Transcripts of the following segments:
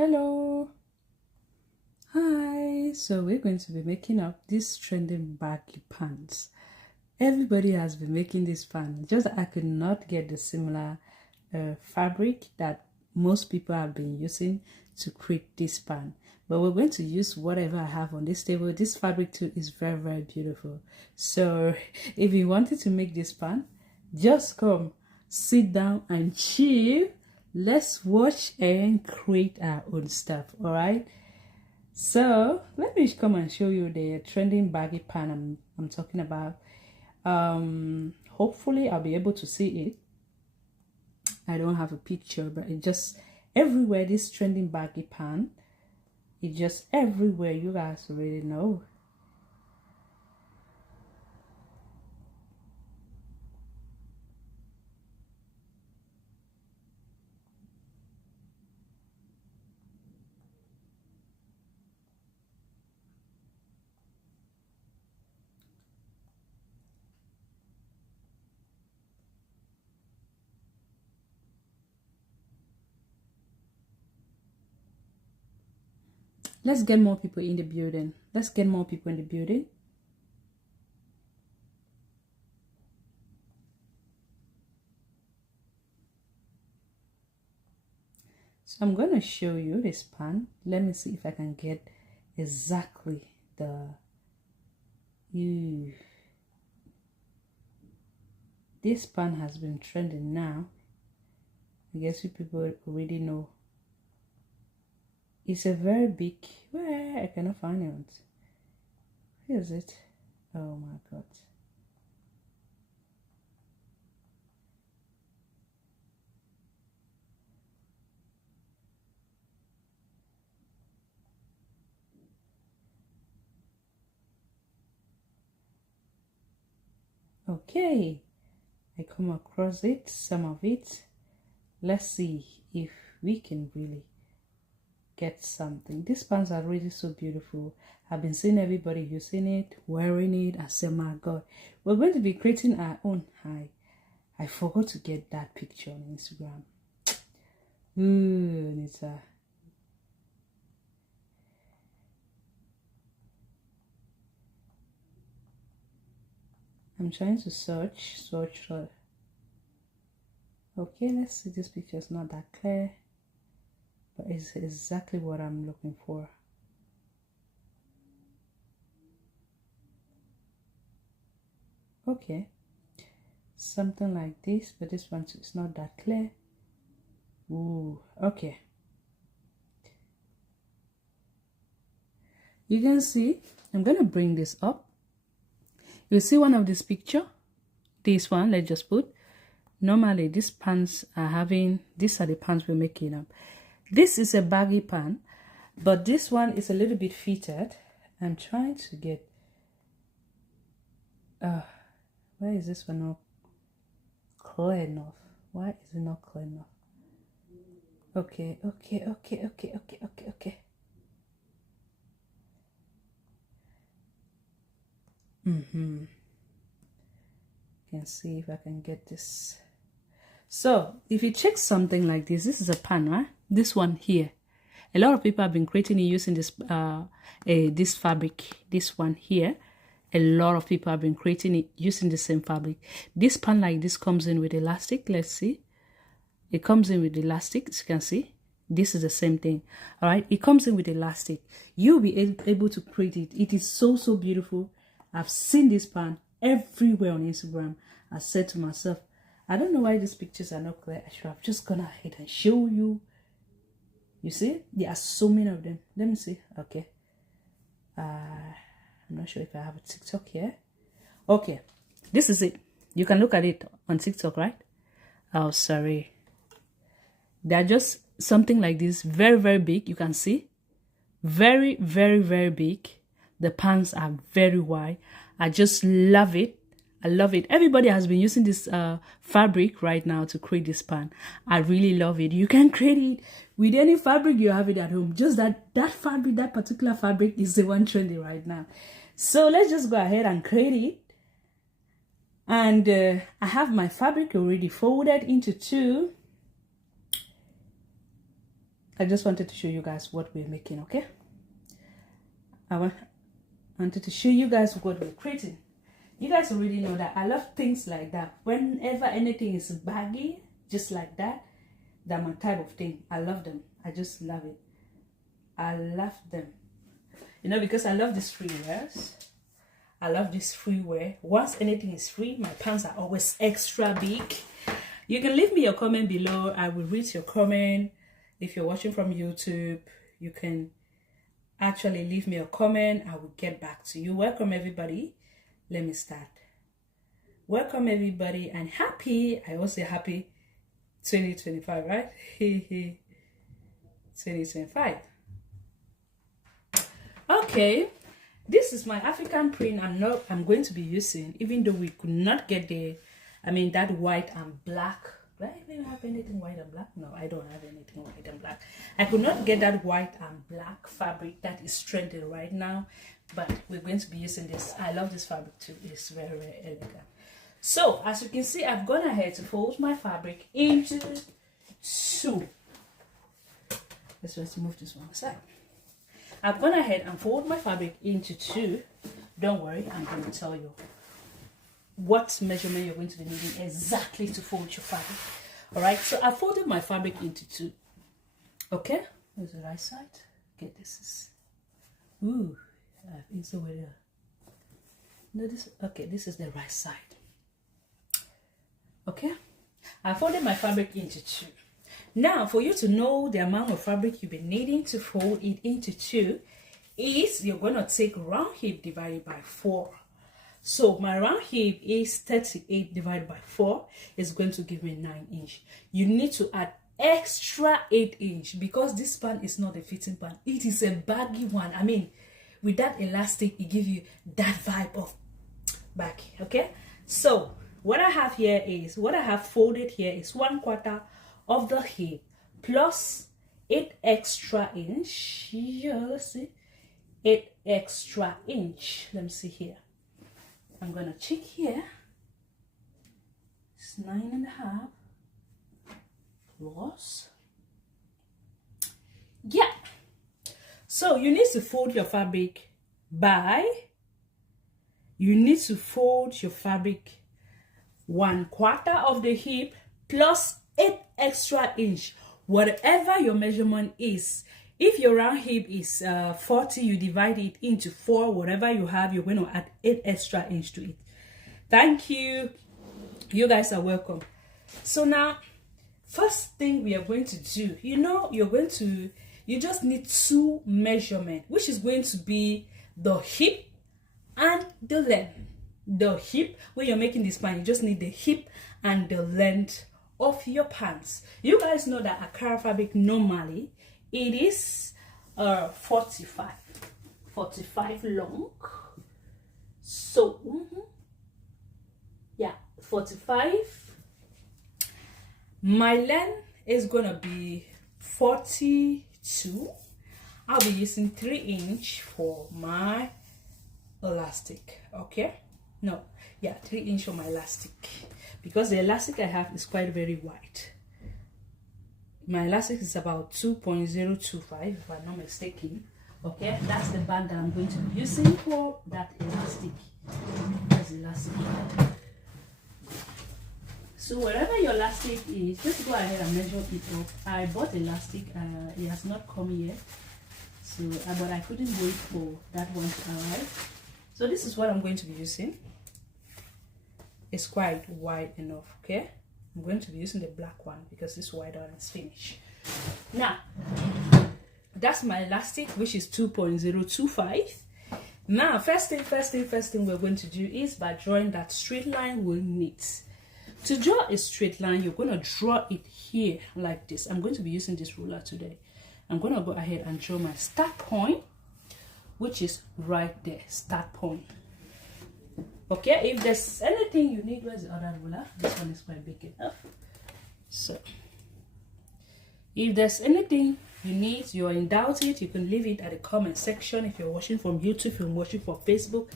Hello, hi. So we're going to be making up this trending baggy pants. Everybody has been making this pants, just I could not get the similar fabric that most people have been using to create this pant. But we're going to use whatever I have on this table. This fabric too is very beautiful. So if you wanted to make this pant, just come sit down and chill. Let's watch and create our own stuff. All right, so let me come and show you the trending baggy pant I'm talking about. Hopefully I'll be able to see it. I don't have a picture, but it just everywhere. This trending baggy pant, it just everywhere. You guys already know. Let's get more people in the building. Let's get more people in the building. So I'm going to show you this pant. Let me see if I can get exactly the this pant has been trending now. I guess you people already know. It's a very big, where I cannot find it. Where is it? Oh my god. Okay, I come across it, some of it. Let's see if we can really get something. These pants are really so beautiful. I've been seeing everybody using it, wearing it. I said, my god, we're going to be creating our own high. I forgot to get that picture on Instagram. Ooh, Nita. I'm trying to search. Okay, let's see. This picture is not that clear, but it's exactly what I'm looking for. Okay, something like this, but this one is not that clear. Ooh, okay. You can see, I'm gonna bring this up. You see one of this picture, this one, let's just put. Normally these pants are having, these are the pants we're making up. This is a baggy pant, but this one is a little bit fitted. I'm trying to get, where is this one not clear enough? Why is it not clear enough? Okay. Can see if I can get this. So if you check something like this, this is a pan, right? This one here, a lot of people have been creating it using this this fabric. This one here, a lot of people have been creating it using the same fabric. This pan like this comes in with elastic. Let's see, it comes in with elastic. As you can see, this is the same thing. All right, it comes in with elastic. You'll be able to create it. It is so beautiful. I've seen this pan everywhere on Instagram. I said to myself, I don't know why these pictures are not clear. I should have just gone ahead and show you. You see, there are so many of them. Let me see. Okay, I'm not sure if I have a TikTok here. Okay, this is it. You can look at it on TikTok, right? Oh, sorry. They're just something like this, very big. You can see, very big. The pants are very wide. I just love it. I love it. Everybody has been using this fabric right now to create this pant. I really love it. You can create it with any fabric you have it at home. Just that fabric, that particular fabric is the one trendy right now. So let's just go ahead and create it. And I have my fabric already folded into two. I just wanted to show you guys what we're making, okay? I wanted to show you guys what we're creating. You guys already know that I love things like that. Whenever anything is baggy, just like that, that's my type of thing. I love them. I just love it. I love them. You know, because I love these free wears. I love this free wear. Once anything is free, my pants are always extra big. You can leave me your comment below. I will read your comment. If you're watching from YouTube, you can actually leave me a comment. I will get back to you. Welcome everybody. Let me start. Welcome everybody and happy, I will say happy 2025, right? 2025. Okay, this is my African print. I'm going to be using, even though we could not get that white and black. Do I even have anything white and black? No, I don't have anything white and black. I could not get that white and black fabric that is trending right now, but we're going to be using this. I love this fabric too. It's very, very elegant. So as you can see, I've gone ahead to fold my fabric into two. Let's move this one aside. I've gone ahead and fold my fabric into two. Don't worry, I'm going to tell you what measurement you're going to be needing exactly to fold your fabric. All right, so I folded my fabric into two. Okay, here's the right side. Okay, this is, it's over there. No, this is the right side. Okay, I folded my fabric into two. Now, for you to know the amount of fabric you've been needing to fold it into two, is you're going to take round hip divided by 4. So my round hip is 38 divided by 4 is going to give me 9 inch. You need to add extra 8 inch because this pant is not a fitting pant. It is a baggy one. I mean, with that elastic, it gives you that vibe of baggy. Okay, so what I have here is, what I have folded here is 1/4 of the hip plus 8 extra inch. Yeah, let's see, 8 extra inch. Let me see here. I'm gonna check here. It's 9.5 plus. Yeah. So you need to fold your fabric by. You need to fold your fabric 1/4 of the hip plus 8 extra inch. Whatever your measurement is. If your round hip is 40, you divide it into 4. Whatever you have, you're going to add 8 extra inch to it. Thank you. You guys are welcome. So now, first thing we are going to do, you just need 2 measurements, which is going to be the hip and the length. The hip, when you're making this pant, you just need the hip and the length of your pants. You guys know that Akara fabric normally, it is 45 long. So yeah, 45. My length is gonna be 42. I'll be using 3 inch for my elastic. Okay, no, yeah, 3 inch for my elastic because the elastic I have is quite very wide. My elastic is about 2.025 if I'm not mistaken. Okay, that's the band that I'm going to be using for that elastic. That's elastic. So wherever your elastic is, just go ahead and measure it up. I bought elastic. It has not come yet. So, but I couldn't wait for that one to arrive. So this is what I'm going to be using. It's quite wide enough. Okay. I'm going to be using the black one because this white one is finished. Now, that's my elastic, which is 2.025. Now, first thing we're going to do is by drawing that straight line we need. To draw a straight line, you're going to draw it here like this. I'm going to be using this ruler today. I'm going to go ahead and draw my start point, which is right there, start point. Okay, if there's anything you need, where's the other ruler? This one is quite big enough. So, if there's anything you need, you're in doubt it, you can leave it at the comment section. If you're watching from YouTube, if you're watching from Facebook,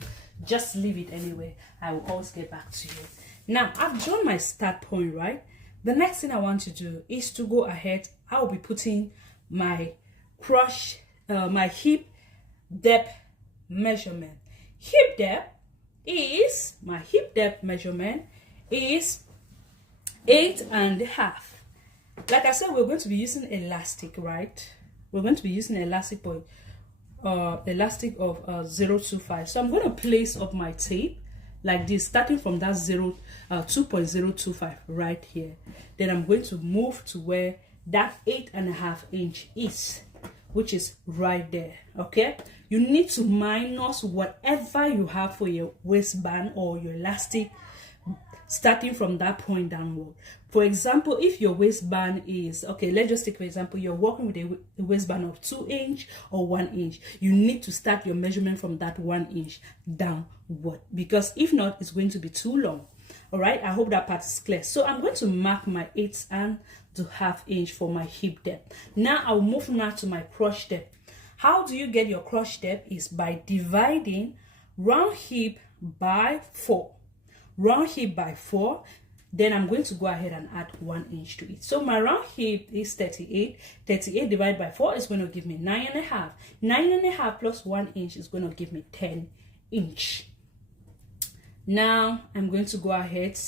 just leave it anyway. I will always get back to you. Now, I've drawn my start point, right? The next thing I want to do is to go ahead. I'll be putting my my hip depth measurement. Hip depth is, my hip depth measurement is 8.5. Like I said, we're going to be using elastic, right? We're going to be using elastic point, elastic of 0.25. So I'm going to place up my tape like this, starting from that 2.025 right here. Then I'm going to move to where that 8.5 inch is, which is right there. Okay, you need to minus whatever you have for your waistband or your elastic, starting from that point downward. For example, if your waistband is, okay, let's just take for example, you're working with a waistband of 2 inch or 1 inch, you need to start your measurement from that 1 inch downward, because if not, it's going to be too long. All right, I hope that part is clear. So I'm going to mark my 8.5 inch for my hip depth. Now I'll move now to my crotch depth. How do you get your crotch depth? Is by dividing round hip by 4. Round hip by 4. Then I'm going to go ahead and add 1 inch to it. So my round hip is 38. 38 divided by 4 is going to give me 9.5. 9.5 plus 1 inch is going to give me 10 inch. Now I'm going to go ahead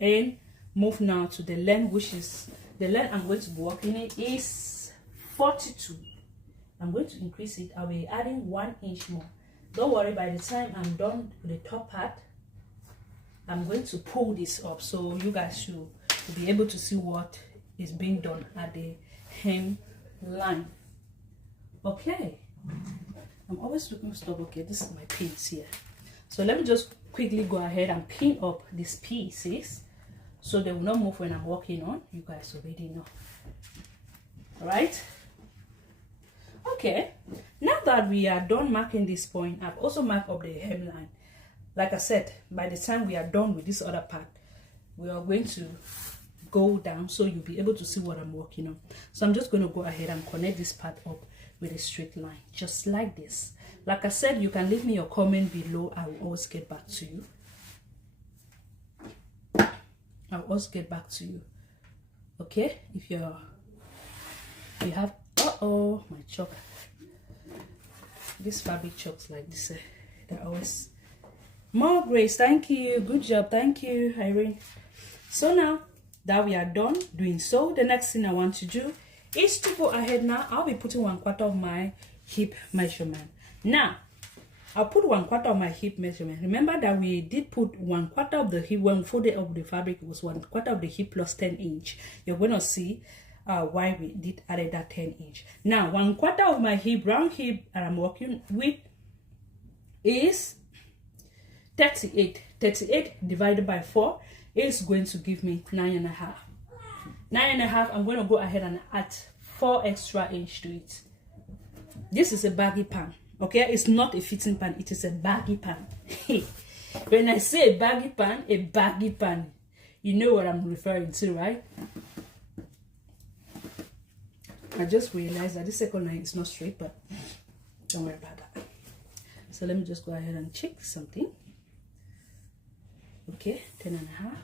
and move now to the length, which is the length I'm going to be working it is 42. I'm going to increase it. I'll be adding 1 inch more. Don't worry, by the time I'm done with the top part, I'm going to pull this up so you guys should be able to see what is being done at the hem line. Okay, I'm always looking for stuff. Okay, this is my pins here. So let me just quickly go ahead and pin up these pieces so they will not move when I'm working on. You guys already know. All right. Okay, now that we are done marking this point, I've also marked up the hemline. Like I said, by the time we are done with this other part, we are going to go down so you'll be able to see what I'm working on. So I'm just going to go ahead and connect this part up with a straight line, just like this. Like I said, you can leave me your comment below. I will always get back to you. I'll always get back to you. Okay, if you have, my chalk, this fabric chalks like this, they're always more. Grace, thank you, good job, thank you, Irene. So now that we are done doing so, the next thing I want to do is to go ahead. Now I'll be putting 1/4 of my hip measurement. Now I'll put 1/4 of my hip measurement. Remember that we did put 1/4 of the hip when we folded up the fabric. It was 1/4 of the hip plus 10 inch. You're going to see why we did added that 10 inch. Now 1/4 of my hip, round hip that I'm working with is 38. 38 divided by 4 is going to give me 9.5. 9.5. I'm going to go ahead and add 4 extra inch to it. This is a baggy pan. Okay, it's not a fitting pan, it is a baggy pan. When I say a baggy pan, you know what I'm referring to, right? I just realized that this second line is not straight, but don't worry about that. So let me just go ahead and check something. Okay, 10.5.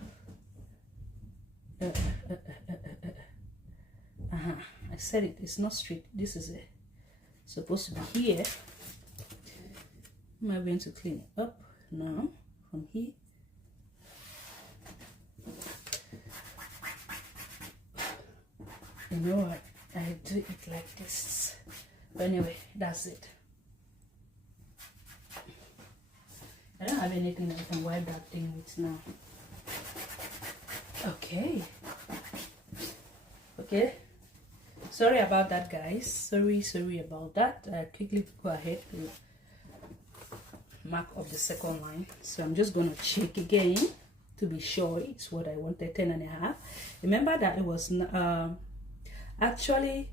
I said it's not straight. This is it. Supposed to be here. Am I going to clean it up now from here? You know what? I do it like this. But anyway, that's it. I don't have anything that I can wipe that thing with now. Okay. Okay. Sorry about that, guys. Sorry about that. I quickly go ahead to mark up the second line. So I'm just going to check again to be sure it's what I wanted, 10.5. Remember that it was actually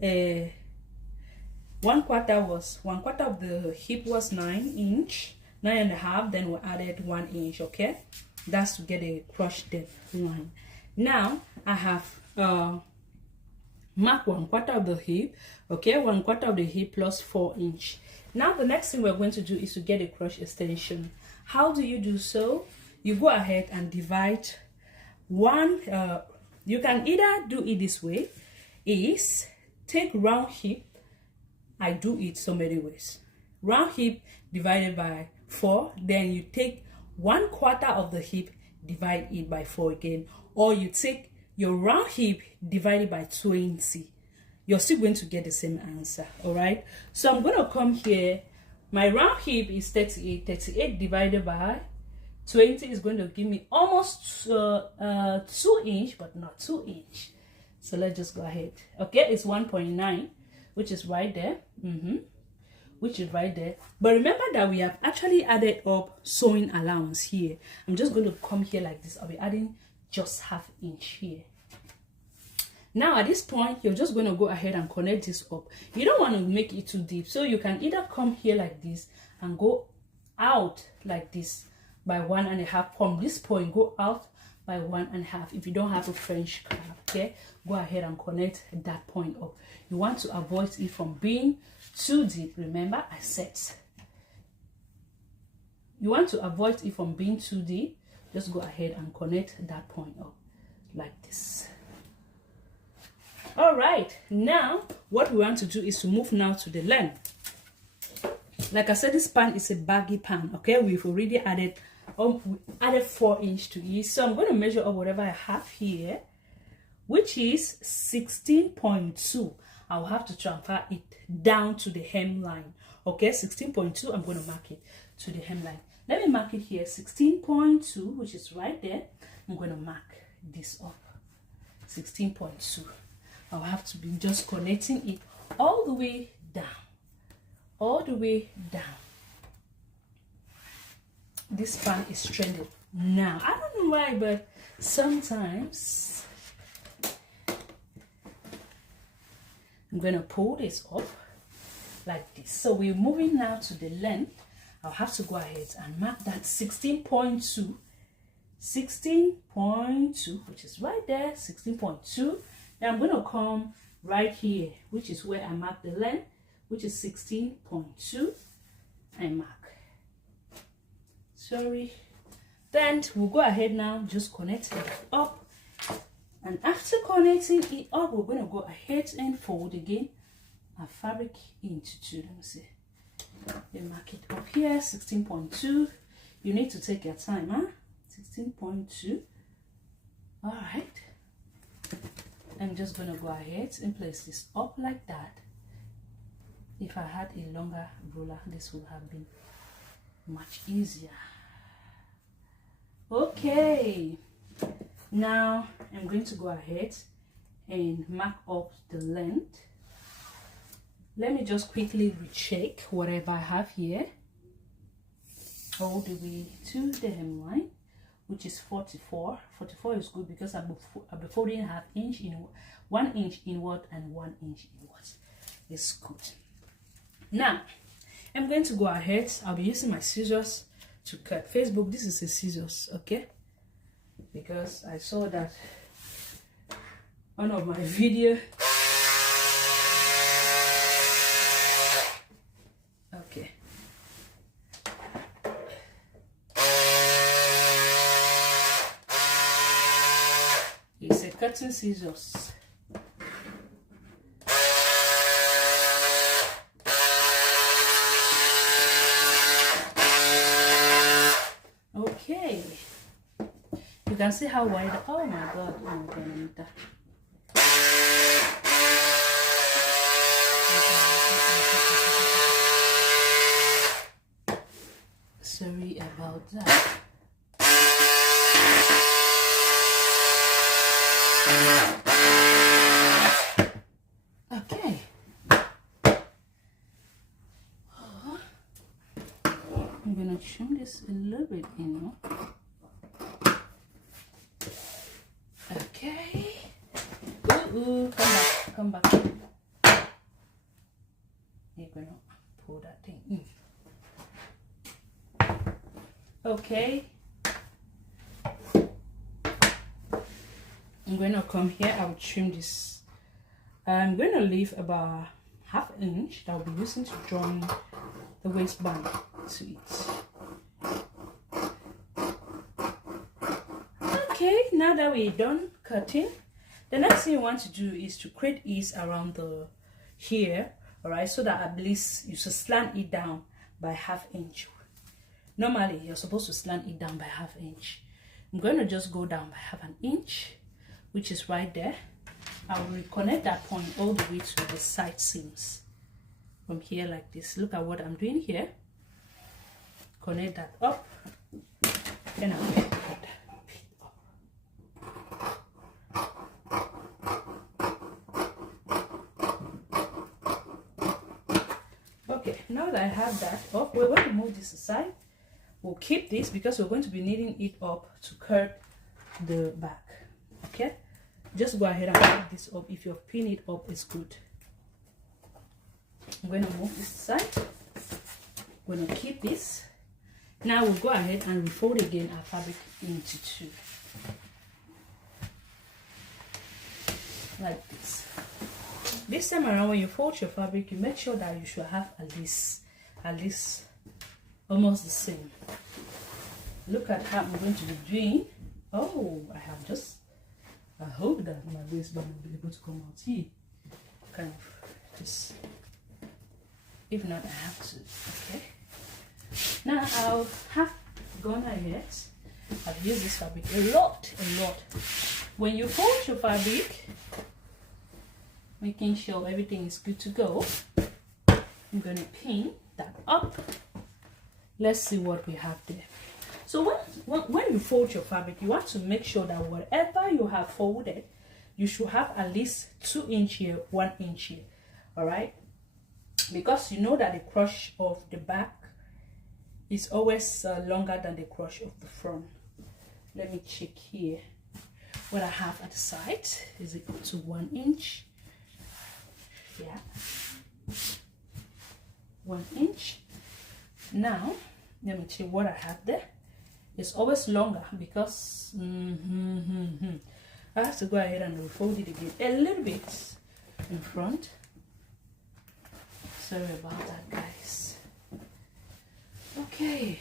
1/4 of the hip was 9 inch, 9.5. Then we added 1 inch. Okay, that's to get a crotch depth line. Now I have mark 1/4 of the hip. Okay, 1/4 of the hip plus 4 inch. Now the next thing we're going to do is to get a crotch extension. How do you do so? You go ahead and divide one. You can either do it this way, is take round hip, I do it so many ways. Round hip divided by 4, then you take 1/4 of the hip, divide it by 4 again, or you take your round hip divided by 20. You're still going to get the same answer. All right, so I'm going to come here. My round hip is 38. 38 divided by 20 is going to give me almost 2 inch, but not 2 inch. So let's just go ahead. Okay, it's 1.9, which is right there. Which is right there. But remember that we have actually added up sewing allowance here. I'm just going to come here like this. I'll be adding just 1/2 inch here. Now at this point, you're just going to go ahead and connect this up. You don't want to make it too deep, so you can either come here like this and go out like this by 1.5. From this point, go out by 1.5. If you don't have a French curve, okay, go ahead and connect that point up. You want to avoid it from being too deep. Remember, I said you want to avoid it from being too deep. Just go ahead and connect that point up like this. All right, now what we want to do is to move now to the length. Like I said, this pan is a baggy pan. Okay, we've already added 4 inch to it, so I'm going to measure up whatever I have here, which is 16.2. I'll have to transfer it down to the hemline. Okay, 16.2. I'm going to mark it to the hemline. Let me mark it here, 16.2, which is right there. I'm going to mark this up, 16.2. I'll have to be just connecting it all the way down, all the way down. This pan is stranded now. I don't know why, but sometimes I'm going to pull this up like this. So we're moving now to the length. I'll have to go ahead and mark that 16.2. 16.2, which is right there, 16.2. Now I'm going to come right here, which is where I mark the length, which is 16.2. I mark. Sorry. Then we'll go ahead now, just connect it up. And after connecting it up, we're going to go ahead and fold again our fabric into 2. Let me see. Then mark it up here, 16.2. You need to take your time, huh? 16.2. All right. I'm just going to go ahead and place this up like that. If I had a longer ruler, this would have been much easier. Okay, now I'm going to go ahead and mark up the length. Let me just quickly recheck whatever I have here all the way to the hemline, which is 44. 44 is good because I'll be folding 1/2 inch in 1 inch inward and 1 inch inward. It's good. Now I'm going to go ahead. I'll be using my scissors to cut. Facebook, this is a scissors, okay? Because I saw that one of my video. Okay. It's a cutting scissors. Okay. You can see how wide. Oh my god. Oh my god. Sorry about that. Okay. I'm gonna trim this a little bit, you know. Okay. Ooh, come back. You're gonna pull that thing in. Okay. I'm going to come here. I will trim this. I'm going to leave about 1/2 inch that I'll be using to join the waistband to it. Okay, now that we're done cutting, the next thing you want to do is to create ease around the here, all right, so that at least you should slant it down by ½ inch. Normally you're supposed to slant it down by ½ inch. I'm going to just go down by ½ inch, which is right there. I will reconnect that point all the way to the side seams from here like this. Look at what I'm doing here. Connect that up, then I'll cut that bit up. Okay, now that I have that up, we're going to move this aside. We'll keep this because we're going to be needing it up to curd the back. Okay, just go ahead and pick this up. If you've pinned it up, it's good. I'm going to move this aside. I'm going to keep this. Now we'll go ahead and refold again our fabric into 2, like this. This time around, when you fold your fabric, you make sure that you should have at least almost the same. Look at how I'm going to be doing. Oh, I hope that my waistband will be able to come out here. Kind of just, if not, I have to. Okay. Now I'll have gone ahead. I've used this fabric a lot. When you fold your fabric, making sure everything is good to go, I'm going to pin that up. Let's see what we have there. So when you fold your fabric, you want to make sure that whatever you have folded, you should have at least 2 inch here, 1 inch here. All right, because you know that the crush of the back is always longer than the crush of the front. Let me check here. What I have at the side is equal to 1 inch. Yeah, 1 inch. Now let me check what I have there. It's always longer because I have to go ahead and refold it again a little bit in front. Sorry about that, guys. Okay.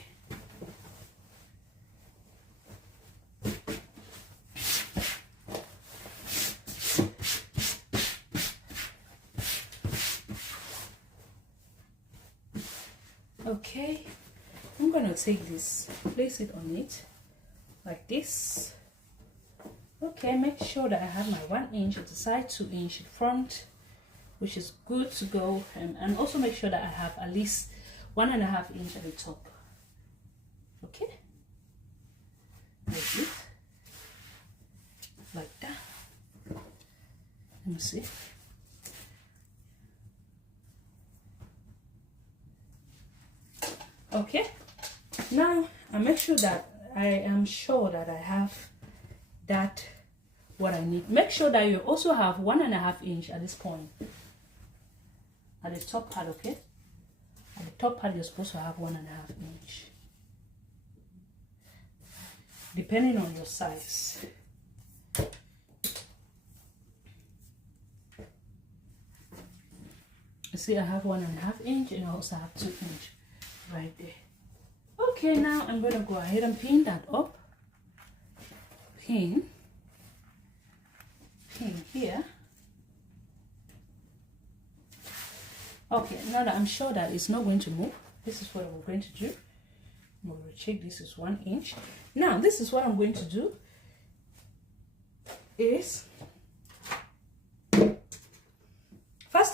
Okay, I'm gonna take this, place it on it like this. Okay, make sure that I have my 1 inch at the side, 2 inch in front, which is good to go, and also make sure that I have at least 1½ inch at the top. Okay, like this, like that. Let me see. Okay, now I make sure that I am sure that I have that what I need. Make sure that you also have 1½ inch at this point at the top part. Okay, at the top part you're supposed to have 1½ inch, depending on your size. You see, I have 1½ inch and I also have 2 inch right there. Okay, now I'm going to go ahead and pin that up. Pin here. Okay, now that I'm sure that it's not going to move, this is what we're going to do. I'm going to check this is 1 inch. Now this is what I'm going to do is first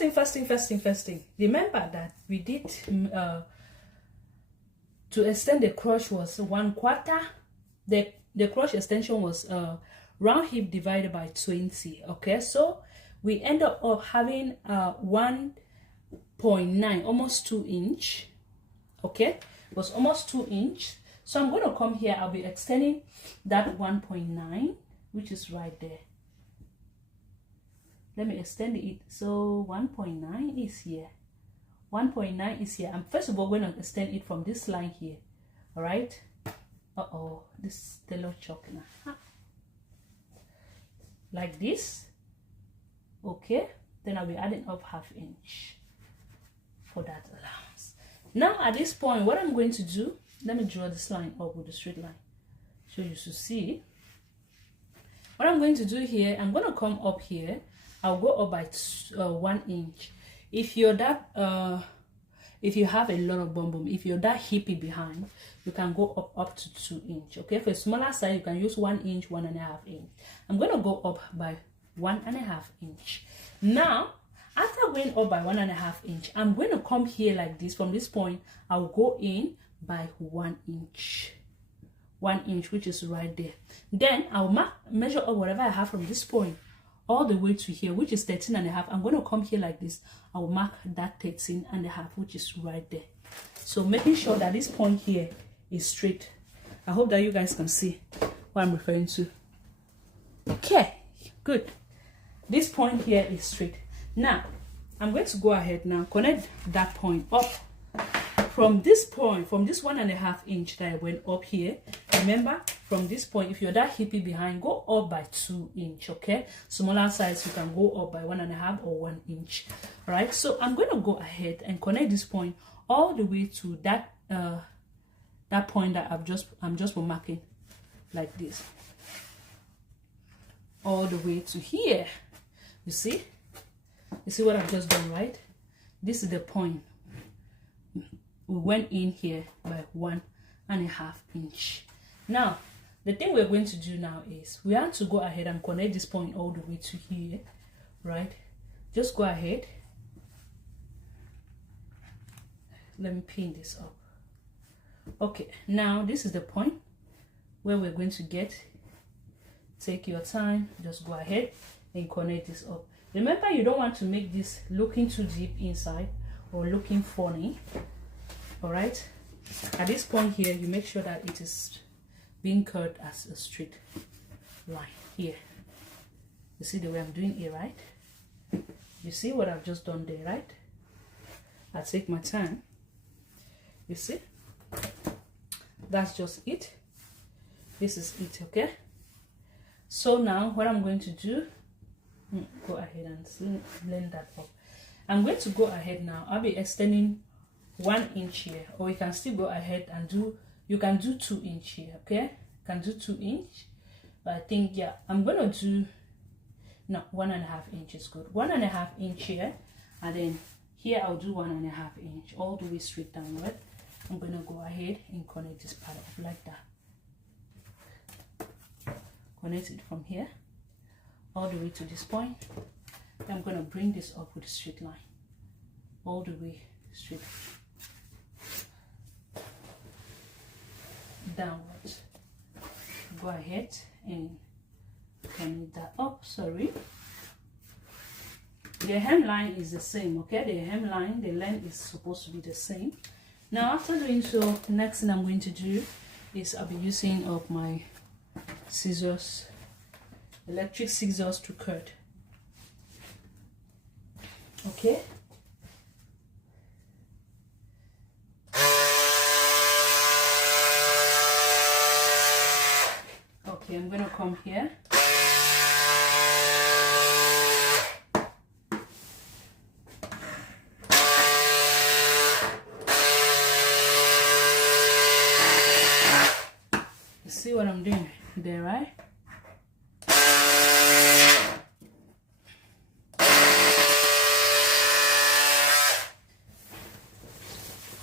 thing. Remember that we did to extend the crush was 1/4. The crush extension was round hip divided by 20. Okay, so we end up having 1.9, almost 2 inch. Okay, it was almost 2 inch. So I'm going to come here. I'll be extending that 1.9, which is right there. Let me extend it. So 1.9 is here. 1.9 is here. I'm first of all going to extend it from this line here. All right. This tailor chalk now. Like this. Okay. Then I'll be adding up 1/2 inch for that allowance. Now at this point, what I'm going to do, let me draw this line up with a straight line so you should see. What I'm going to do here, I'm going to come up here. I'll go up by 1 inch. if you're that if you have a lot of bum, if you're that hippie behind, you can go up to 2 inch. Okay, for a smaller size, you can use 1 inch, 1.5 inch. I'm gonna go up by 1.5 inch. Now, after going up by 1.5 inch, I'm going to come here like this. From this point, I'll go in by 1 inch. 1 inch, which is right there. Then I'll measure up whatever I have from this point all the way to here, which is 13.5. I'm going to come here like this. I'll mark that 13.5, which is right there. So making sure that this point here is straight. I hope that you guys can see what I'm referring to. Okay, good. This point here is straight. Now I'm going to go ahead now, connect that point up from this point, from this 1.5 inch that I went up here. Remember, from this point, if you're that hippie behind, go up by 2 inch. Okay, smaller size, you can go up by 1.5 or 1 inch. All right, so I'm going to go ahead and connect this point all the way to that that point that I'm just marking like this, all the way to here. You see what I've just done, right? This is the point. We went in here by 1.5 inch. Now the thing we're going to do now is we have to go ahead and connect this point all the way to here, right? Just go ahead. Let me pin this up. Okay, now this is the point where we're going to get. Take your time, just go ahead and connect this up. Remember, you don't want to make this looking too deep inside or looking funny. All right, at this point here, you make sure that it is being cut as a straight line here. You see the way I'm doing it, right? You see what I've just done there, right? I take my time. You see, that's just it. This is it. Okay, so now what I'm going to do, go ahead and blend that up. I'm going to go ahead now. I'll be extending 1 inch here, or you can still go ahead and do, you can do 2 inch here. Okay, you can do 2 inch, but I think, yeah, I'm gonna do, no, 1.5 inch is good. 1.5 inch here, and then here I'll do 1.5 inch all the way straight downward. I'm gonna go ahead and connect this part up like that. Connect it from here all the way to this point. I'm gonna bring this up with a straight line all the way straight downwards. Go ahead and connect that up. Sorry, the hemline is the same. Okay, the hemline, the length is supposed to be the same. Now after doing so, next thing I'm going to do is I'll be using up my scissors, electric scissors, to cut. Okay, okay, I'm gonna come here. You see what I'm doing there, right?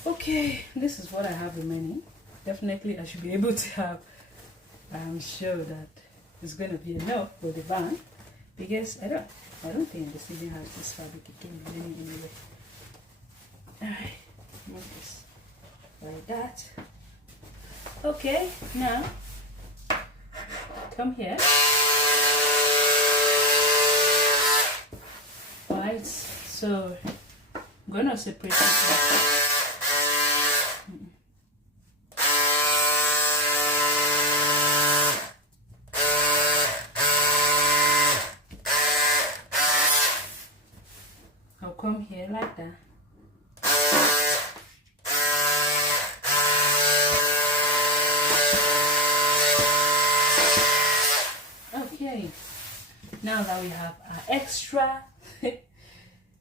Okay, this is what I have remaining. Definitely I should be able to have, I'm sure that it's going to be enough for the band, because I don't think this even has this fabric again anyway. Alright, move this like that. Okay, now come here. Alright, so I'm gonna separate it. I'll come here like that. Okay, now that we have our extra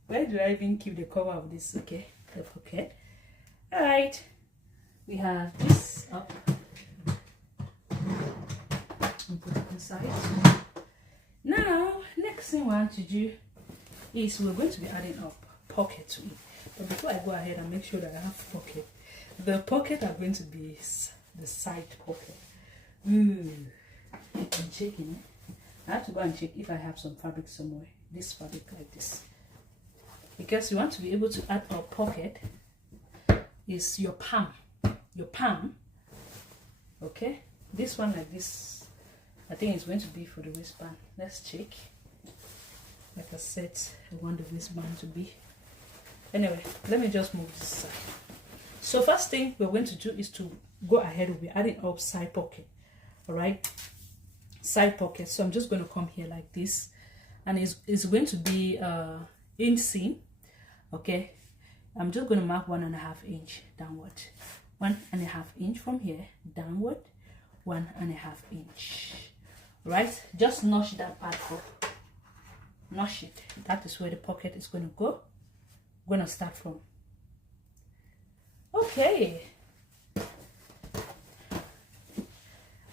where do I even keep the cover of this? Okay, the pocket. All right, we have this up and put it inside. Now next thing we want to do is we're going to be adding up pocket to it. But before I go ahead and make sure that I have pocket, the pocket are going to be the side pocket. I'm checking it. I have to go and check if I have some fabric somewhere. This fabric like this. Because you want to be able to add a pocket is your palm. Your palm. Okay? This one like this, I think it's going to be for the waistband. Let's check. Like I said, I want the waistband to be. Anyway, let me just move this side. So first thing we're going to do is to go ahead. We'll be adding up side pocket. Alright? Side pocket. So I'm just going to come here like this. And it's going to be inseam. Okay? I'm just going to mark 1.5 inch downward. 1.5 inch from here downward. 1.5 inch. Right? Just notch that part up. Notch it. That is where the pocket is going to go. I'm going to start from. Okay.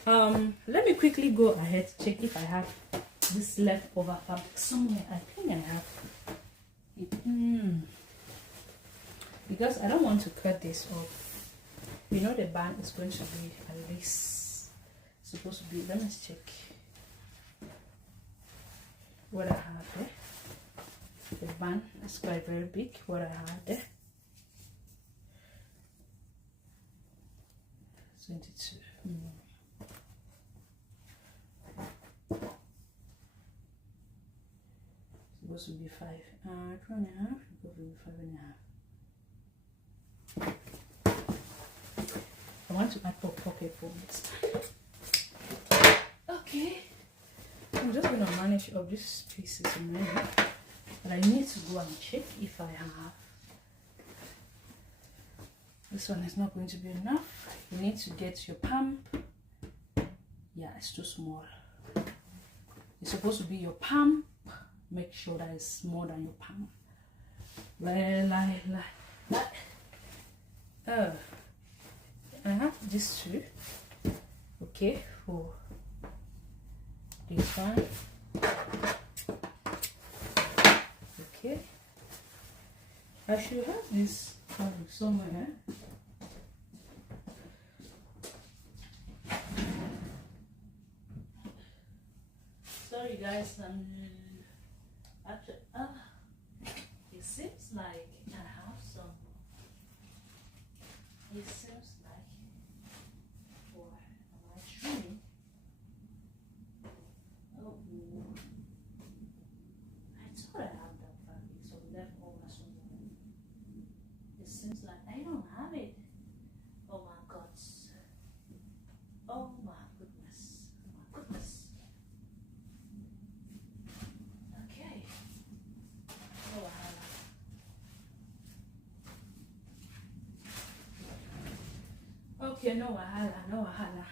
Let me quickly go ahead to check if I have this leftover fabric somewhere. I think I have it. Because I don't want to cut this off. You know the band is going to be at least supposed to be. Let me check what I have there. The band is quite very big. What I have there. 22. Supposed to be 5. 2.5. Go for 5.5. I want to add a pocket for next time. Okay. I'm just gonna manage all these pieces a minute, but I need to go and check if I have. This one is not going to be enough. You need to get your palm. Yeah, it's too small. It's supposed to be your palm. Make sure that it's more than your palm. I have this too. Okay, for this one. Okay. I should have this fabric somewhere. Sorry guys, actually, it seems like I have some. It seems like for my trimming. Oh, I thought I have that fabric, so left over somewhere. It seems like I don't have it. Oh my God. Oh my goodness. Oh my goodness. Okay. Oh, okay, no wahala.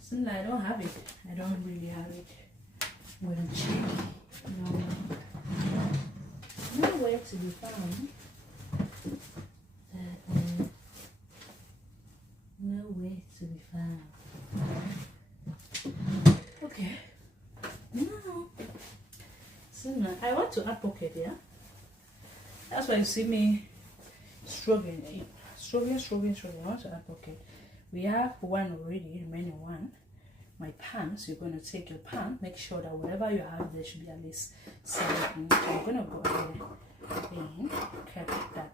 Since I don't have it, I don't really have it. We'll check. Nowhere to be found. Nowhere to be found. Okay. No. So I want to add pocket here. That's why you see me struggling. Struggling. I want to add pocket. We have one already, remaining one. My palms, you're going to take your palm, make sure that whatever you have there should be at least 7 inch. I'm going to go ahead and cut that.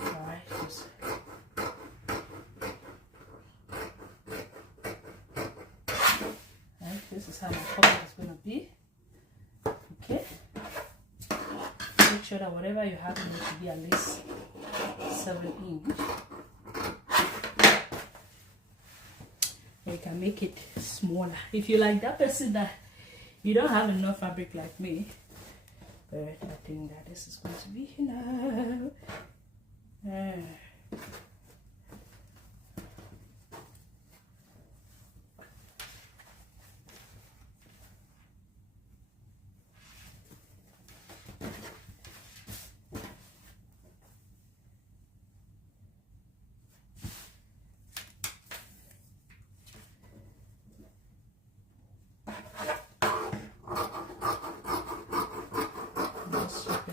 Alright, just right, this is how my pocket is going to be. Okay. Make sure that whatever you have there should be at least 7 inch. You can make it smaller if you like that person that you don't have enough fabric like me, but I think that this is going to be enough.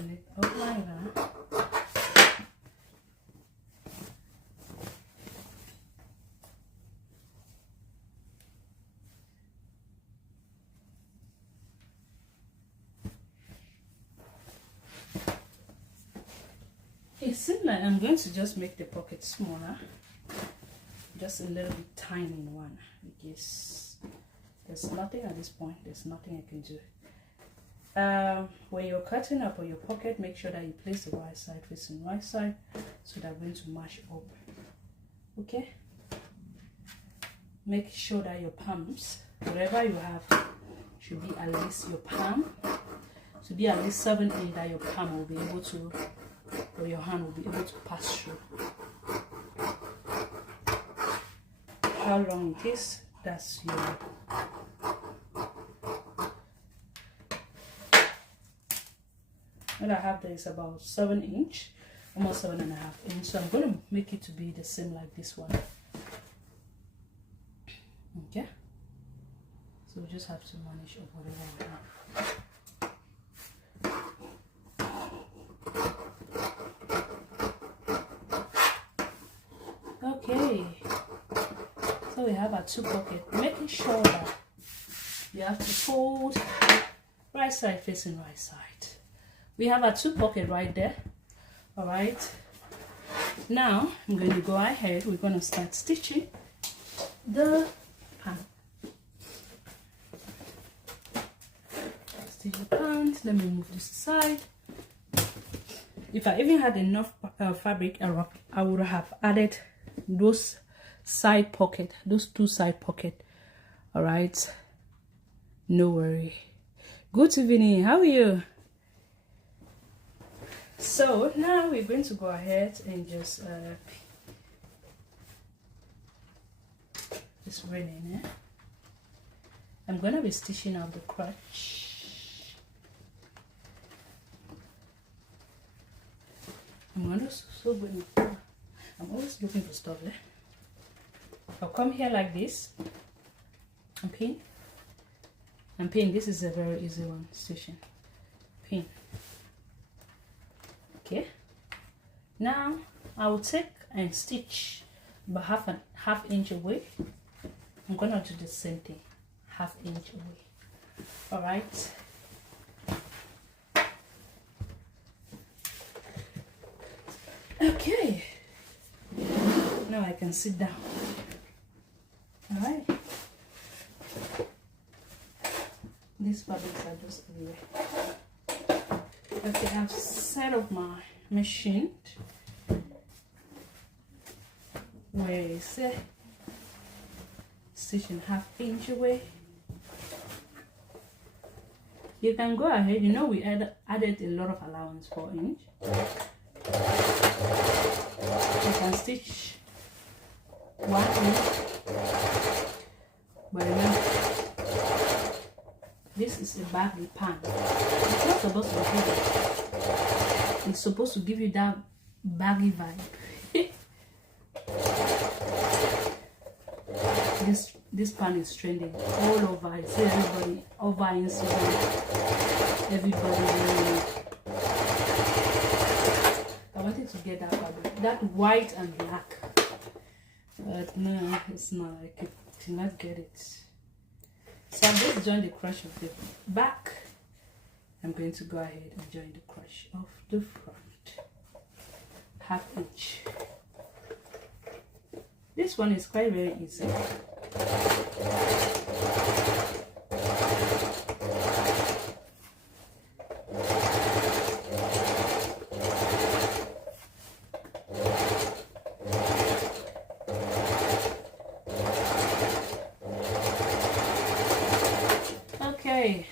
open it up like that. It seems like I'm going to just make the pocket smaller, just a little bit tiny one, because there's nothing at this point, there's nothing I can do. When you're cutting up on your pocket, make sure that you place the right side facing right side, so they're going to match up. Okay, make sure that your palms, whatever you have, should be at least your palm should be at least 7 inches, that your palm will be able to, or your hand will be able to pass through. How long it is, that's your what I have there is about 7 inches, almost 7.5 inches. So I'm going to make it to be the same like this one. Okay, so we just have to manage whatever we have. Okay, so we have our 2 pockets, making sure that you have to fold right side facing right side. We have our 2 pockets right there. All right, now I'm going to go ahead, we're going to start stitching the pant. Stitch the pant. Let me move this aside. If I even had enough fabric, I would have added those side pocket, those 2 side pocket. All right, no worry. Good evening, how are you? So now we're going to go ahead and just raining it. I'm going to be stitching out the crotch. I'm always looking for stuff there. I'll come here like this and pin. And pin. This is a very easy one, stitching. Pin. Okay. Now I will take and stitch about half inch away. I'm gonna do the same thing, half inch away. All right. Okay. Now I can sit down. All right. These fabrics are just everywhere. Okay, I've set up my machine. Where is it? Stitching half inch away. You can go ahead. You know we added a lot of allowance, 4 inch. You can stitch 1 inch. But remember, this is a baggy pan. It's not supposed to be that. It's supposed to give you that baggy vibe. This pan is trending all over. I see everybody over Instagram. Everybody wearing it. I wanted to get that fabric, that white and black, but no, it's not. I cannot get it. So I'm going to join the crotch of the back. I'm going to go ahead and join the crotch of the front, half inch. This one is quite very easy. Okay,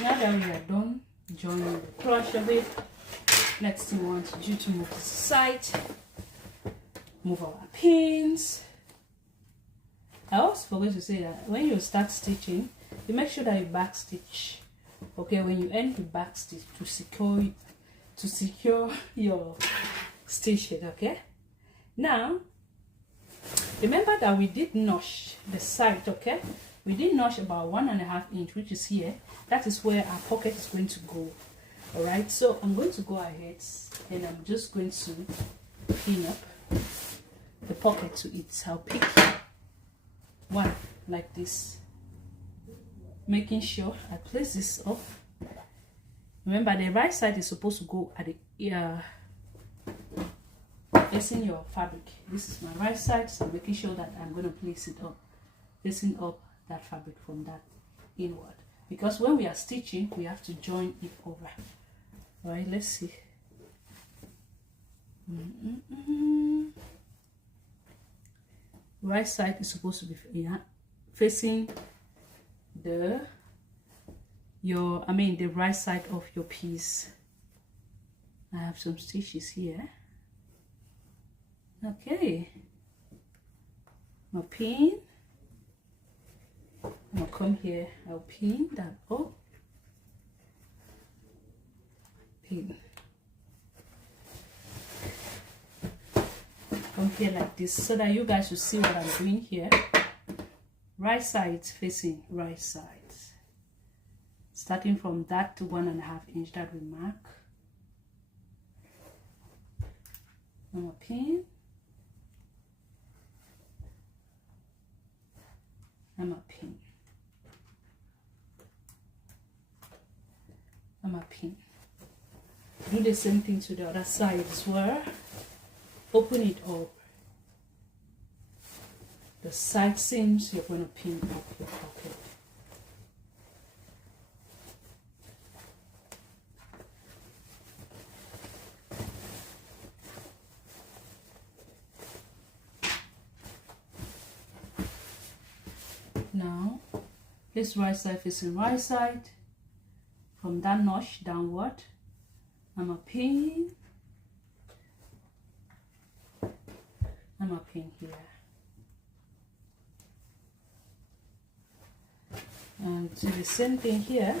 now that we are done joining the crotch of it, next thing we want you to move this aside, move our pins. I also forgot to say that when you start stitching, you make sure that you back stitch. Okay, when you end, you back stitch to secure your stitch head. Okay, now remember that we did notch the side. Okay, We did notch about 1.5 inch, which is here. That is where our pocket is going to go. All right, so I'm going to go ahead and I'm just going to pin up the pocket to it. I'll pick one like this, making sure I place this up. Remember, the right side is supposed to go at the ear, facing your fabric. This is my right side, so I'm making sure that I'm going to place it up, facing up that fabric from that inward, because when we are stitching we have to join it over. All right, let's see. Right side is supposed to be facing the right side of your piece. I have some stitches here. Okay, my pin. I'm gonna come here, I'll pin that up, pin, come here like this, so that you guys will see what I'm doing here. Right side facing right side, starting from that to 1.5 inch that we mark. I'm gonna pin, I'm a pin, I'm a pin. Do the same thing to the other side as well. Open it up. The side seams, you're going to pin up your pocket. Now, this right side facing right side. From that notch downward, I'm a pin. I'm a pin here. And do the same thing here.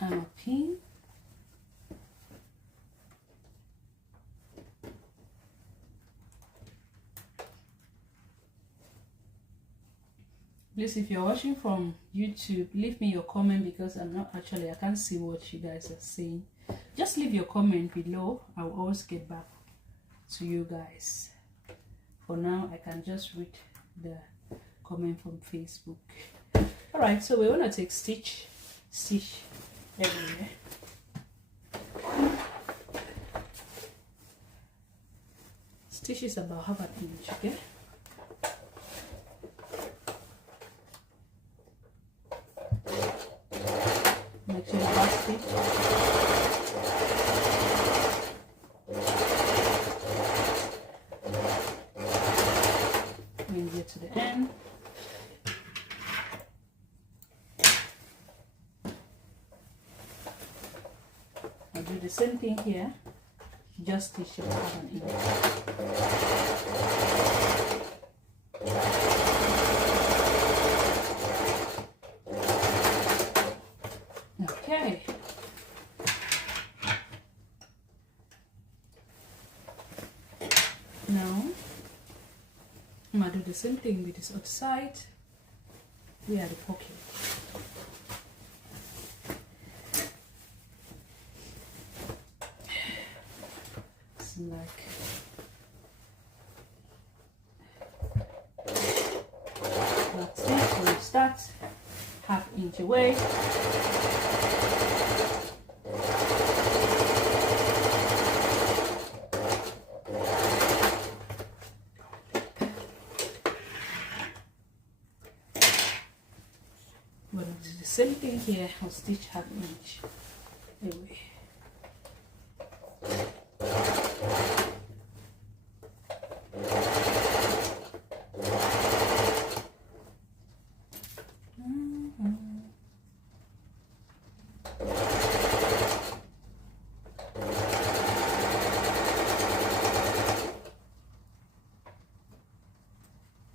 I'm a pin. Please, if you're watching from YouTube, leave me your comment, because I can't see what you guys are saying. Just leave your comment below. I will always get back to you guys. For now, I can just read the comment from Facebook. All right, so we want to take stitch everywhere. Stitch is about 1/2 inch, okay? Make sure the last stitch when you get to the end. I'll do the same thing here, just stitch it 1/2 inch. Okay. Now I'm gonna do the same thing with this other side. We are the pocket. It's like that's it. So we start 1/2 inch away. We'll do the same thing here. I'll stitch 1/2 inch away.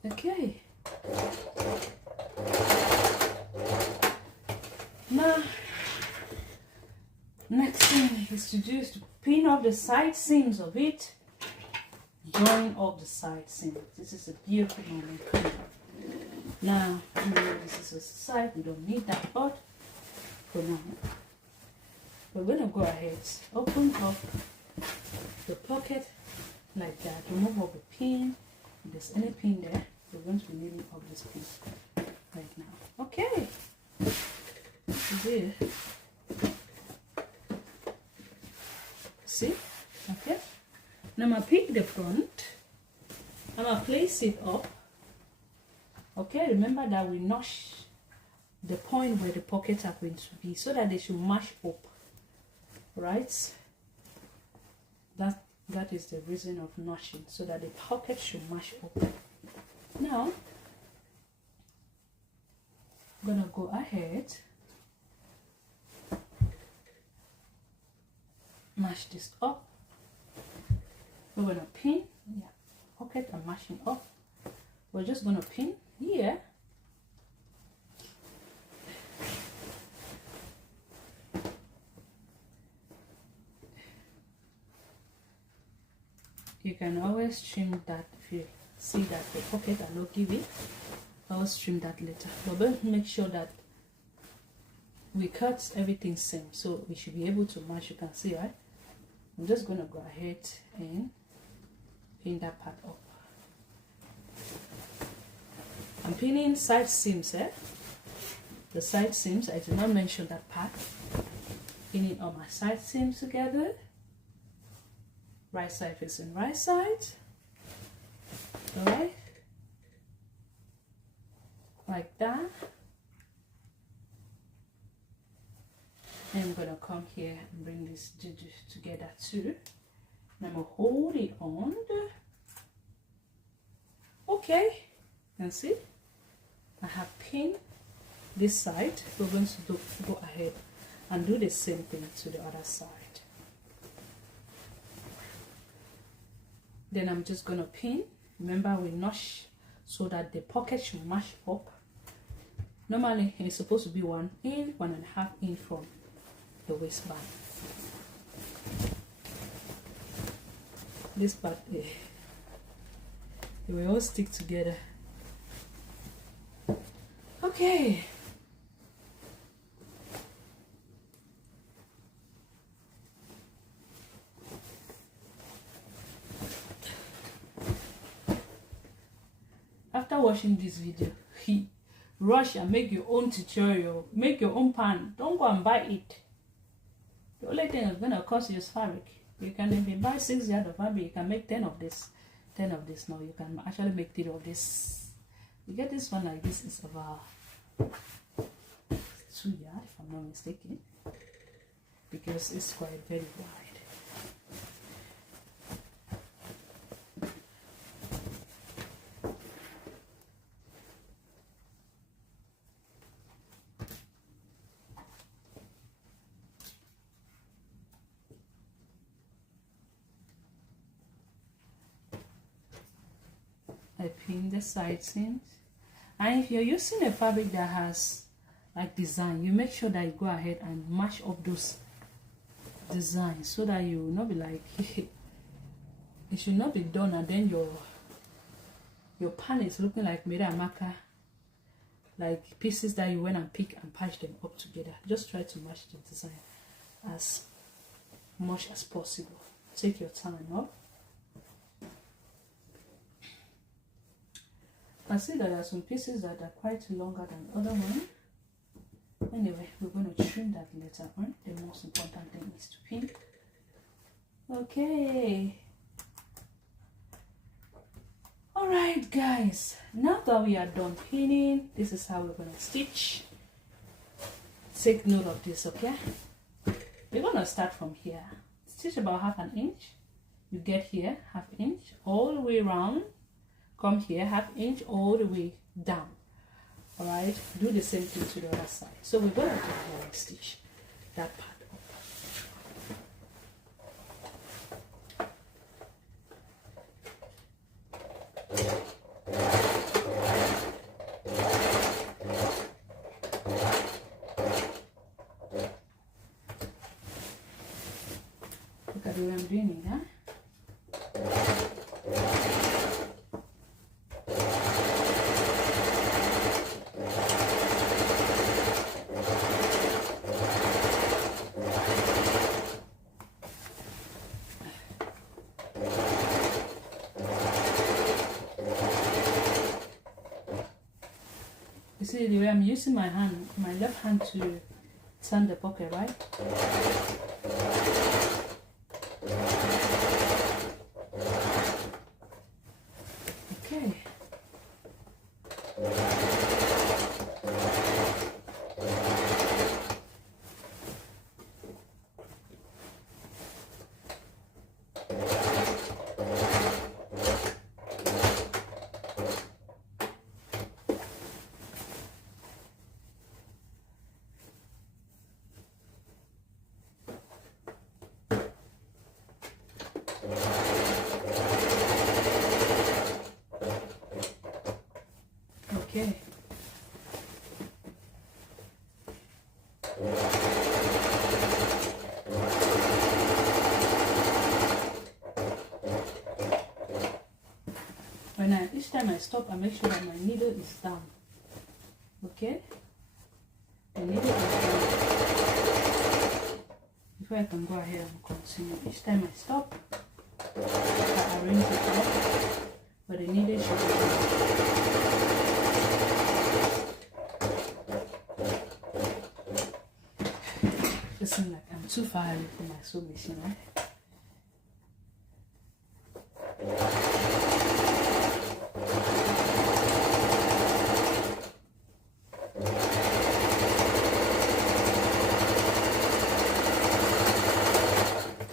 Okay. Now, next thing is to pin off the side seams of it, join up the side seam. This is a beautiful moment. Now, this is a side, we don't need that, but for now, we're going to go ahead, open up the pocket like that, remove all the pin. If there's any pin there, we're going to be needing all this pin right now. Okay, this is it. See? Okay. Now I'm going to pick the front. I'm going to place it up. Okay, remember that we notch the point where the pockets are going to be so that they should match up. Right? That is the reason of notching, so that the pocket should match up. Now, I'm going to go ahead, match this up. We're going to pin, yeah, pocket and matching up. We're just going to pin here. You can always trim that if you see that the pocket are not giving. Always trim that later. But we'll make sure that we cut everything same, so we should be able to match. You can see, right? I'm just going to go ahead and pin that part up. I'm pinning side seams, the side seams. I did not mention that part. Pinning all my side seams together. Right side facing right side. Alright. Like that. And I'm going to come here and bring this together too. And I'm going to hold it on. Okay. You can see? I have pinned this side. We're going to go ahead and do the same thing to the other side. Then I'm just going to pin. Remember, we notch so that the pocket should match up. Normally, it's supposed to be 1 in, 1.5 in from the waistband. This part, they will all stick together. Okay. After watching this video, rush and make your own tutorial, make your own pan. Don't go and buy it. The only thing is going to cost you is fabric. You can, if you buy 6 yards of fabric, you can make 10 of this. 10 of this. Now you can actually make 3 of this. You get this one like this is about 2 yards, if I'm not mistaken, because it's quite very wide. I pin the side seams, and if you're using a fabric that has like design, you make sure that you go ahead and match up those designs so that you will not be like it should not be done and then your pan is looking like Miramaka, like pieces that you went and pick and patch them up together. Just try to match the design as much as possible. Take your time up. I see that there are some pieces that are quite longer than the other one. Anyway, we're going to trim that later on. The most important thing is to pin. Okay. Alright guys, now that we are done pinning, this is how we're going to stitch. Take note of this, okay? We're going to start from here. Stitch about 1/2 inch. You get here, 1/2 inch, all the way around. Come here, 1/2 inch all the way down. Alright, do the same thing to the other side. So we're going to do one stitch that part up. Look at the way I'm doing it, huh? see the way I'm using my hand, my left hand to turn the pocket, right? Okay. Okay. Each time I stop, I make sure that my needle is down. Okay? The needle is down. Before I can go ahead and continue. Each time I stop, I arrange it up, but the needle should be down. It seems like I'm too far away from my sewing machine, right?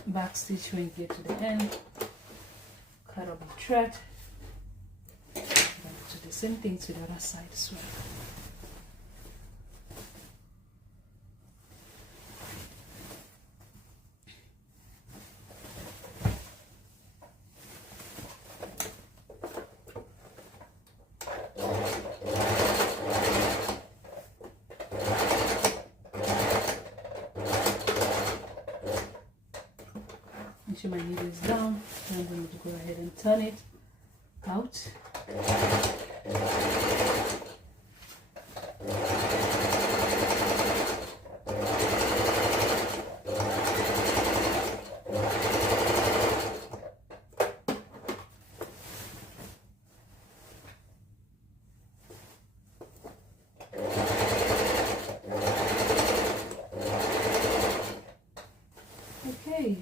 Back stitch when you get to the end, cut up the thread, and do the same thing to the other side as well. Make sure my needle is down, and I'm going to go ahead and turn it out. Okay.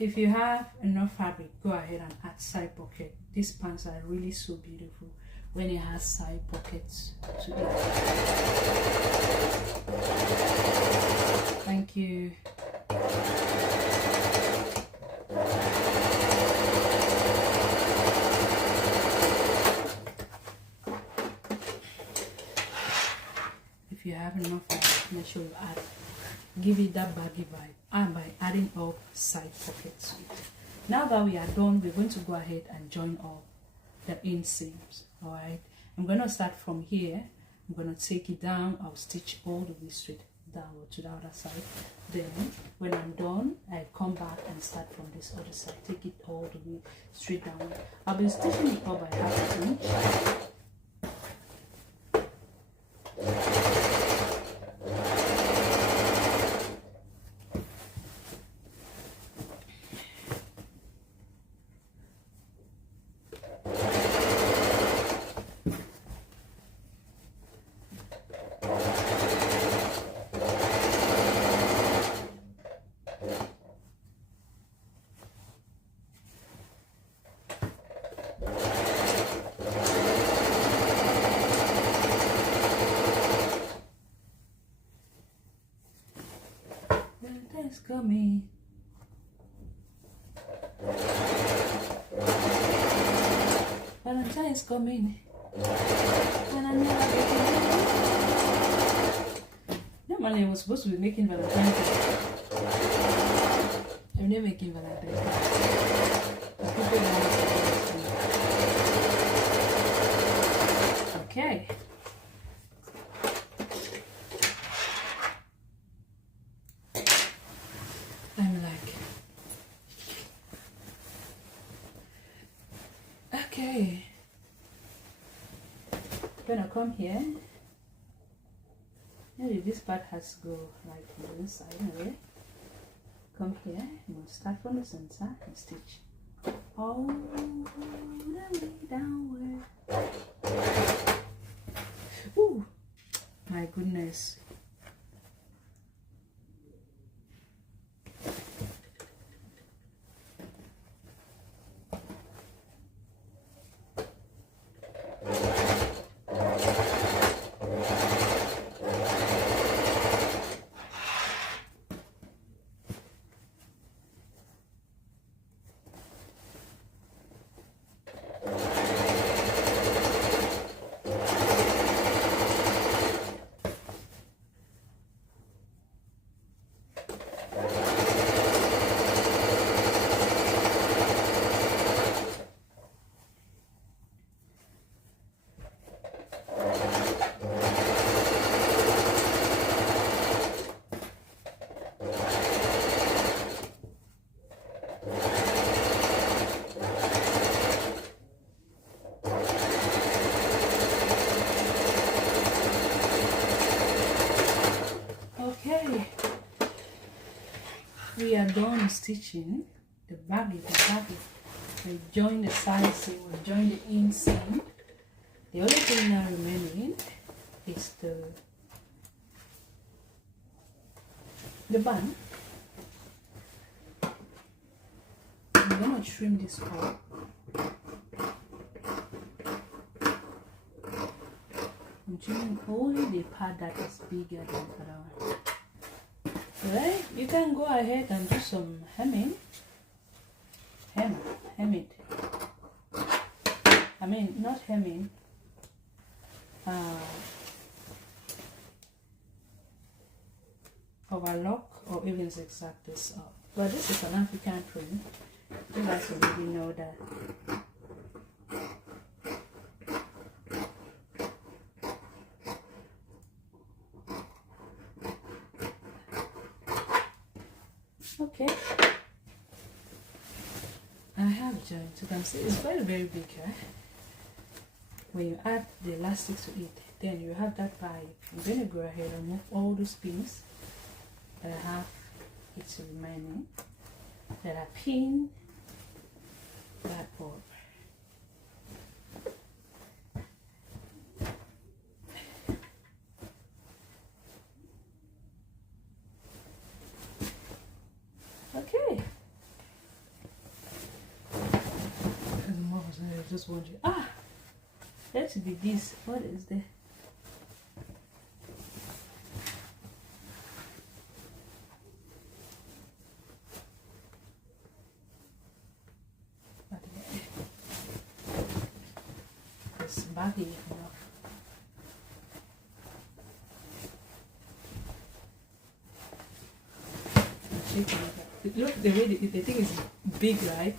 If you have enough fabric, go ahead and add side pocket. These pants are really so beautiful when it has side pockets to it. Thank you. If you have enough fabric, make sure you add. Give it that baggy vibe, and by adding up side pockets. Now that we are done, we're going to go ahead and join up the inseams. All right, I'm going to start from here. I'm going to take it down. I'll stitch all the way straight downward to the other side. Then when I'm done, I come back and start from this other side. Take it all the way straight downward. I'll be stitching it up by half an inch. Thanks, coming. is coming. And I never get it. Normally I was supposed to be making Valentine's Day. I'm not making Valentine's Day. People don't okay. I'm like, okay. Gonna come here. Maybe this part has to go like on this side anyway. Come here, and we'll start from the center and stitch all the way downward. Ooh, my goodness. We are done stitching the baggy. We join the side seam, we join the inseam. The only thing now remaining is the band. I'm gonna trim this off. I'm trimming only the part that is bigger than the other one. Right, you can go ahead and do some hemming. Hem it. I mean, not hemming. Overlock or even zigzag this up. But this is an African print. You guys already know that. Okay, I have joined. You can see it's very big, right? When you add the elastic to it, then you have that pipe. I'm going to go ahead and move all those pins that I have it's remaining that are pinned back up. Okay. I just wondering. Let's be this. What is there? It's baggy enough. Look, the way the thing is big, right?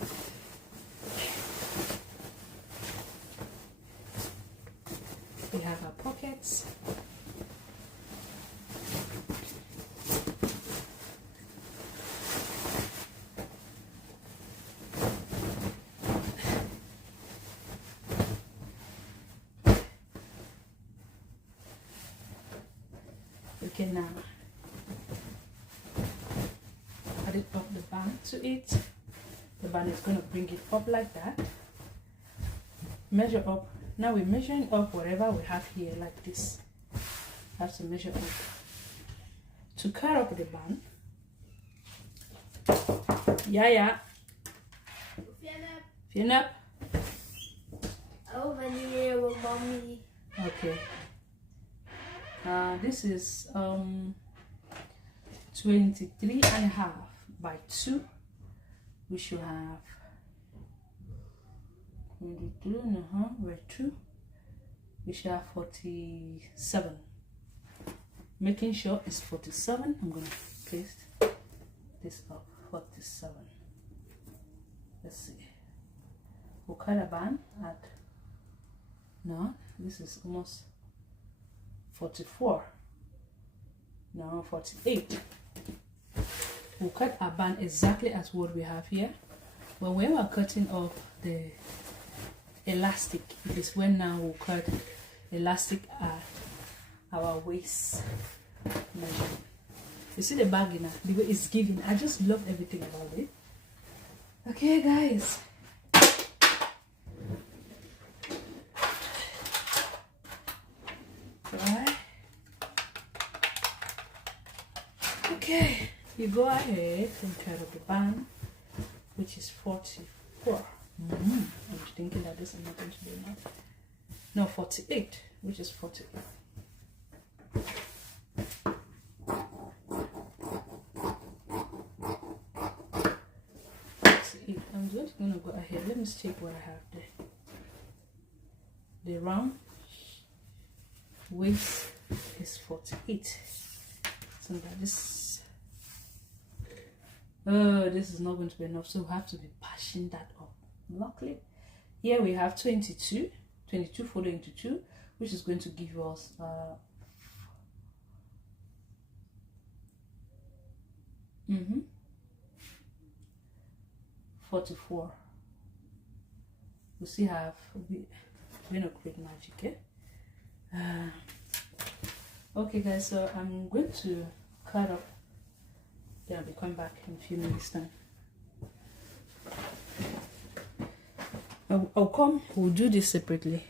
We have our pockets. Okay, now add it up the band to it. The band is going to bring it up like that. Measure up. Now we're measuring up whatever we have here like this. Have to measure up to cut up the band. Yeah. Fill up. Okay. This is 23.5 by 2. We should have 22, we're 2. We shall have 47. Making sure it's 47. I'm going to paste this up. 47. Let's see. We'll cut a band at, no, this is almost 44. Now 48. We'll cut our band exactly as what we have here. When we are cutting off the elastic, it is when now we'll cut elastic at our waist measurement. You see the baggy now, the way it's giving. I just love everything about it. Okay, guys. Right. Okay, you go ahead and cut off the band, which is 44. I'm thinking that this is not going to be enough. No, 48, which is 48. I'm just going to go ahead. Let me check what I have there. The round waist is 48. So that this, this is not going to be enough, so we have to be pushing that up. Luckily, here we have 22 folded into 2, which is going to give us 44. We still have, we're going to create magic, eh? Okay guys, so I'm going to cut up, then I'll be coming back in a few minutes time. I'll come, we'll do this separately.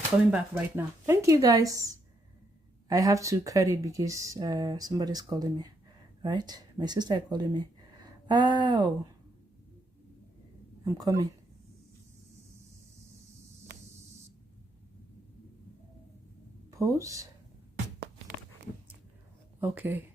Coming back right now. Thank you guys. I have to cut it because somebody's calling me, right? My sister is calling me. Oh, I'm coming. Pause. Okay.